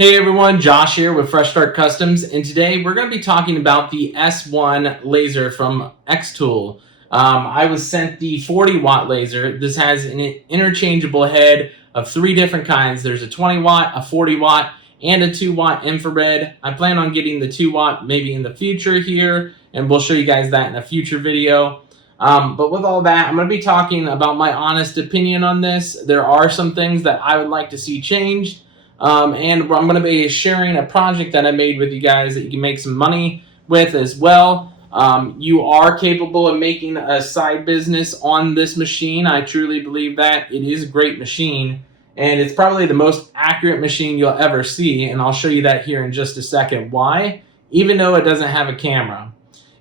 Hey everyone, Josh here with Fresh Start Customs, and today we're going to be talking about the S1 laser from xTool. I was sent the 40 watt laser. This has an interchangeable head of 3 different kinds. There's a 20 watt, a 40 watt, and a 2 watt infrared. I plan on getting the 2 watt maybe in the future here, and we'll show you guys that in a future video. But with all that, I'm going to be talking about my honest opinion on this. There are some things that I would like to see changed. And I'm going to be sharing a project that I made with you guys that you can make some money with as well. You are capable of making a side business on this machine. I truly believe that. It is a great machine, and it's probably the most accurate machine you'll ever see, and I'll show you that here in just a second. Why? Even though it doesn't have a camera.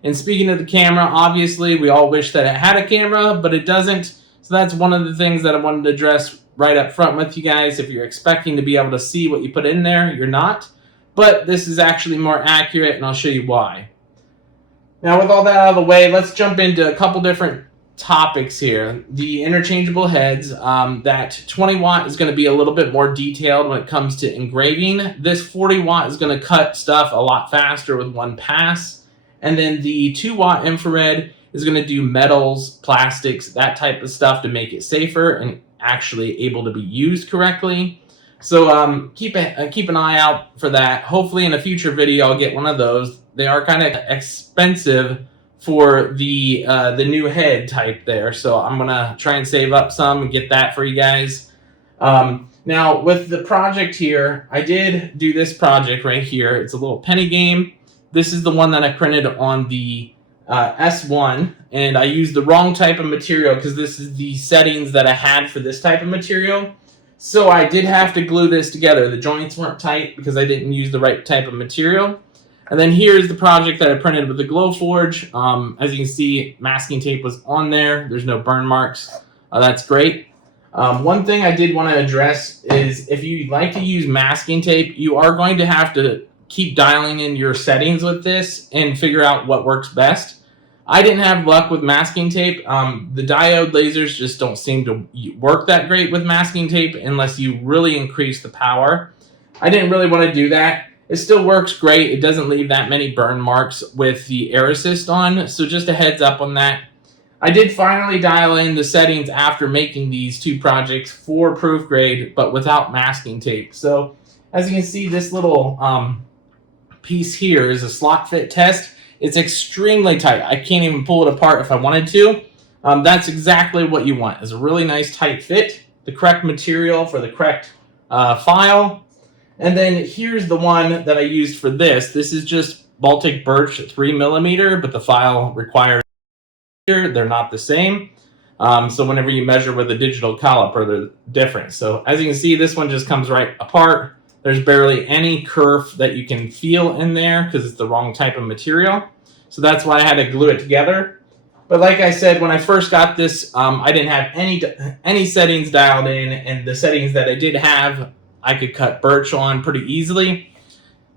And speaking of the camera, obviously we all wish that it had a camera, but it doesn't. So that's one of the things that I wanted to address right up front with you guys. If you're expecting to be able to see what you put in there, you're not. But this is actually more accurate, and I'll show you why. Now, with all that out of the way, let's jump into a couple different topics here. The interchangeable heads, that 20 watt is going to be a little bit more detailed when it comes to engraving. This 40 watt is going to cut stuff a lot faster with one pass. And then the 2 watt infrared is going to do metals, plastics, that type of stuff to make it safer and actually able to be used correctly. So keep an eye out for that. Hopefully in a future video I'll get one of those. They are kind of expensive for the new head type there, so I'm gonna try and save up some and get that for you guys. Now with the project here, I did do this project right here. It's a little penny game. This is the one that I printed on the S1, and I used the wrong type of material because this is the settings that I had for this type of material. So I did have to glue this together. The joints weren't tight because I didn't use the right type of material. And then here's the project that I printed with the Glowforge. As you can see, masking tape was on there. There's no burn marks. That's great. One thing I did want to address is if you like to use masking tape, you are going to have to keep dialing in your settings with this and figure out what works best. I didn't have luck with masking tape. The diode lasers just don't seem to work that great with masking tape unless you really increase the power. I didn't really want to do that. It still works great. It doesn't leave that many burn marks with the air assist on, so just a heads up on that. I did finally dial in the settings after making these 2 projects for proof grade, but without masking tape. So as you can see, this little piece here is a slot fit test. It's extremely tight. I can't even pull it apart if I wanted to. That's exactly what you want, is a really nice tight fit, the correct material for the correct file. And then here's the one that I used for this. This is just Baltic birch 3mm, but the file requires here. They're not the same. So whenever you measure with a digital caliper, they're different. So as you can see, this one just comes right apart. There's barely any kerf that you can feel in there because it's the wrong type of material. So that's why I had to glue it together. But like I said, when I first got this, I didn't have any settings dialed in, and the settings that I did have, I could cut birch on pretty easily.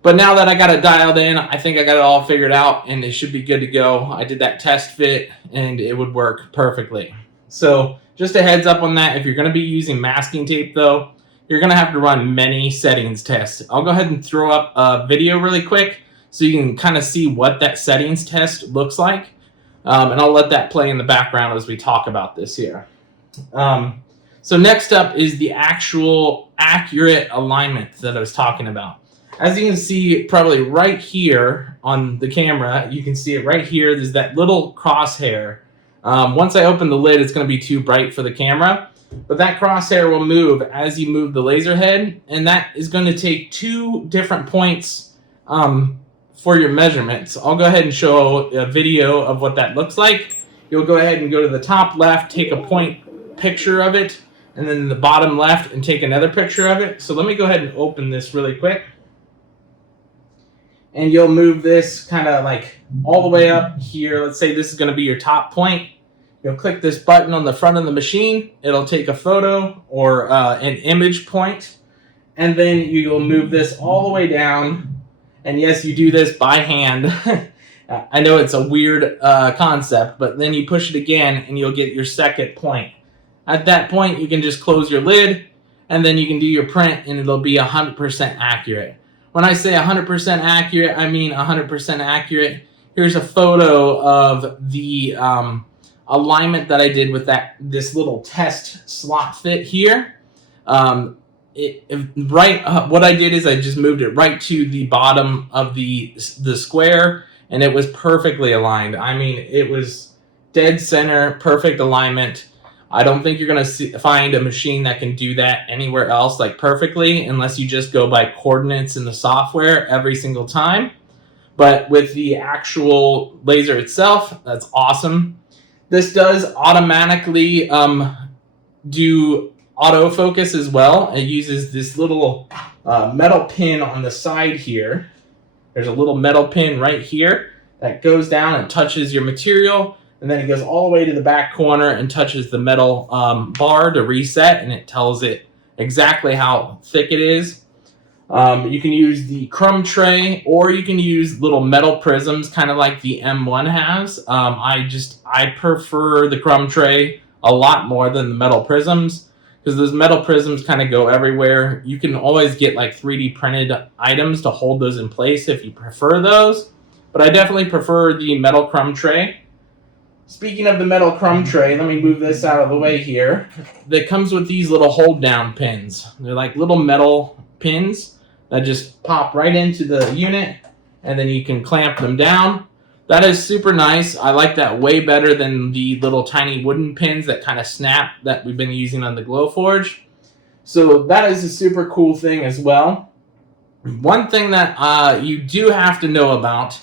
But now that I got it dialed in, I think I got it all figured out, and it should be good to go. I did that test fit, and it would work perfectly. So just a heads up on that. If you're going to be using masking tape, though, you're going to have to run many settings tests. I'll go ahead and throw up a video really quick so you can kind of see what that settings test looks like. And I'll let that play in the background as we talk about this here. So next up is the actual accurate alignment that I was talking about. As you can see, probably right here on the camera, you can see it right here. There's that little crosshair. Once I open the lid, it's going to be too bright for the camera. But that crosshair will move as you move the laser head, and that is going to take 2 different points for your measurements. I'll go ahead and show a video of what that looks like. You'll go ahead and go to the top left, take a point picture of it, and then the bottom left and take another picture of it. So let me go ahead and open this really quick. And you'll move this kind of like all the way up here. Let's say this is going to be your top point. You'll click this button on the front of the machine. It'll take a photo or an image point, and then you'll move this all the way down. And yes, you do this by hand. I know it's a weird concept, but then you push it again and you'll get your second point. At that point, you can just close your lid, and then you can do your print and it'll be 100% accurate. When I say 100% accurate, I mean 100% accurate. Here's a photo of the alignment that I did with this little test slot fit here. What I did is I just moved it right to the bottom of the square, and it was perfectly aligned. I mean, it was dead center, perfect alignment. I don't think you're going to find a machine that can do that anywhere else like perfectly, unless you just go by coordinates in the software every single time. But with the actual laser itself, that's awesome. This does automatically do autofocus as well. It uses this little metal pin on the side here. There's a little metal pin right here that goes down and touches your material, and then it goes all the way to the back corner and touches the metal bar to reset, and it tells it exactly how thick it is. You can use the crumb tray, or you can use little metal prisms, kind of like the M1 has. I prefer the crumb tray a lot more than the metal prisms, because those metal prisms kind of go everywhere. You can always get like 3D printed items to hold those in place if you prefer those, but I definitely prefer the metal crumb tray. Speaking of the metal crumb tray, let me move this out of the way here. That comes with these little hold down pins. They're like little metal pins that just pop right into the unit, and then you can clamp them down. That is super nice. I like that way better than the little tiny wooden pins that kind of snap that we've been using on the Glowforge. So that is a super cool thing as well. One thing that you do have to know about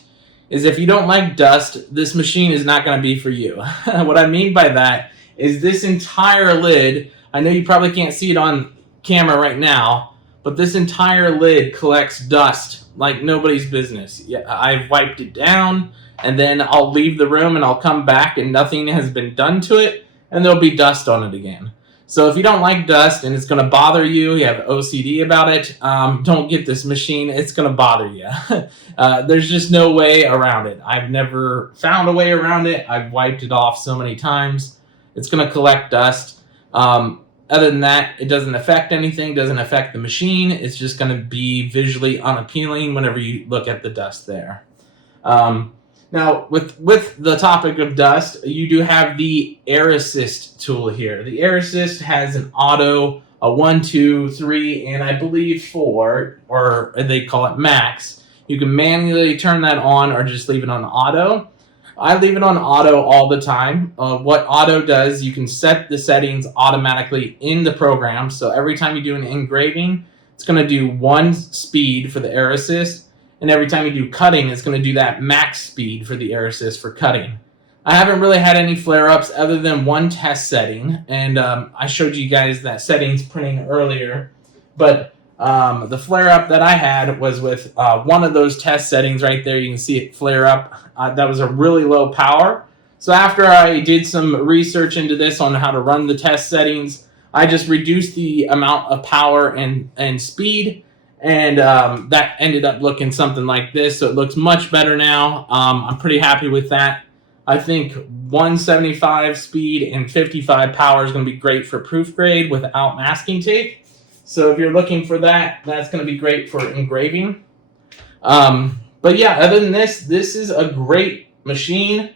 is if you don't like dust, this machine is not going to be for you. What I mean by that is this entire lid, I know you probably can't see it on camera right now, but this entire lid collects dust like nobody's business. Yeah, I've wiped it down, and then I'll leave the room and I'll come back and nothing has been done to it, and there'll be dust on it again. So if you don't like dust and it's going to bother you, you have OCD about it, don't get this machine. It's going to bother you. There's just no way around it. I've never found a way around it. I've wiped it off so many times. It's going to collect dust. Other than that, it doesn't affect anything, doesn't affect the machine. It's just going to be visually unappealing whenever you look at the dust there. Now, with the topic of dust, you do have the Air Assist tool here. The Air Assist has an auto, a 1, 2, 3, and I believe 4, or they call it max. You can manually turn that on or just leave it on auto. I leave it on auto all the time. What auto does, you can set the settings automatically in the program. So every time you do an engraving, it's going to do 1 speed for the Air Assist. And every time you do cutting, it's going to do that max speed for the Air Assist for cutting. I haven't really had any flare-ups other than one test setting. And I showed you guys that settings printing earlier. But the flare-up that I had was with one of those test settings right there. You can see it flare up. That was a really low power. So after I did some research into this on how to run the test settings, I just reduced the amount of power and speed. And that ended up looking something like this. So it looks much better now. I'm pretty happy with that. I think 175 speed and 55 power is going to be great for proof grade without masking tape. So if you're looking for that, that's going to be great for engraving. But yeah, other than this is a great machine.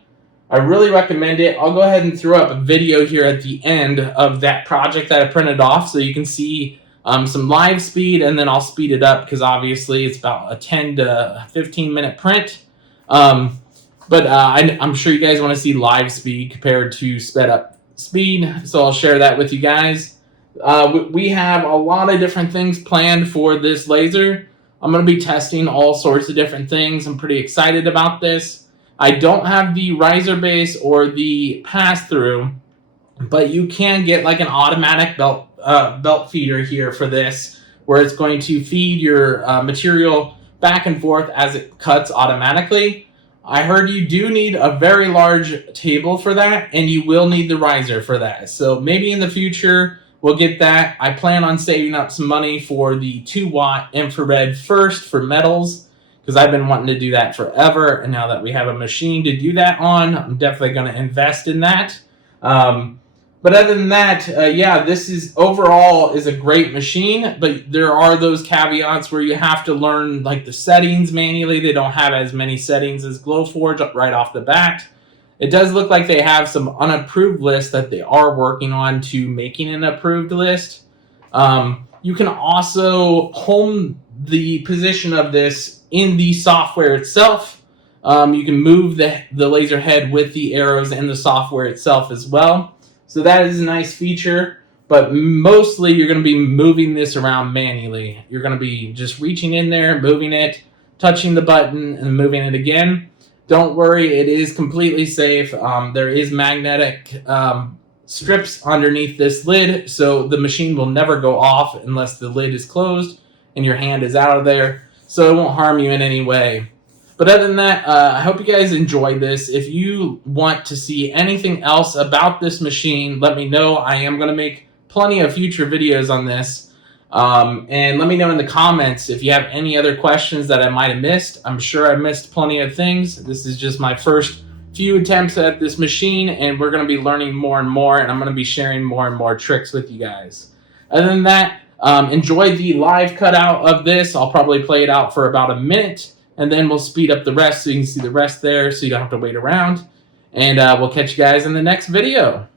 I really recommend it. I'll go ahead and throw up a video here at the end of that project that I printed off so you can see some live speed, and then I'll speed it up because obviously it's about a 10 to 15 minute print. But I'm sure you guys want to see live speed compared to sped up speed, so I'll share that with you guys. We have a lot of different things planned for this laser. I'm going to be testing all sorts of different things. I'm pretty excited about this. I don't have the riser base or the pass-through, but you can get like an automatic belt feeder here for this, where it's going to feed your material back and forth as it cuts automatically. I heard you do need a very large table for that, and you will need the riser for that. So maybe in the future we'll get that. I plan on saving up some money for the 2-watt infrared first for metals, because I've been wanting to do that forever, and now that we have a machine to do that on, I'm definitely going to invest in that. But other than that, yeah, this is overall is a great machine, but there are those caveats where you have to learn like the settings manually. They don't have as many settings as Glowforge right off the bat. It does look like they have some unapproved lists that they are working on to making an approved list. You can also home the position of this in the software itself. You can move the laser head with the arrows in the software itself as well. So that is a nice feature, but mostly you're going to be moving this around manually. You're going to be just reaching in there, moving it, touching the button, and moving it again. Don't worry, it is completely safe. There is magnetic strips underneath this lid, so the machine will never go off unless the lid is closed and your hand is out of there, so it won't harm you in any way. But other than that, I hope you guys enjoyed this. If you want to see anything else about this machine, let me know. I am going to make plenty of future videos on this. And let me know in the comments if you have any other questions that I might have missed. I'm sure I missed plenty of things. This is just my first few attempts at this machine, and we're going to be learning more and more, and I'm going to be sharing more and more tricks with you guys. Other than that, enjoy the live cutout of this. I'll probably play it out for about a minute, and then we'll speed up the rest so you can see the rest there so you don't have to wait around. And we'll catch you guys in the next video.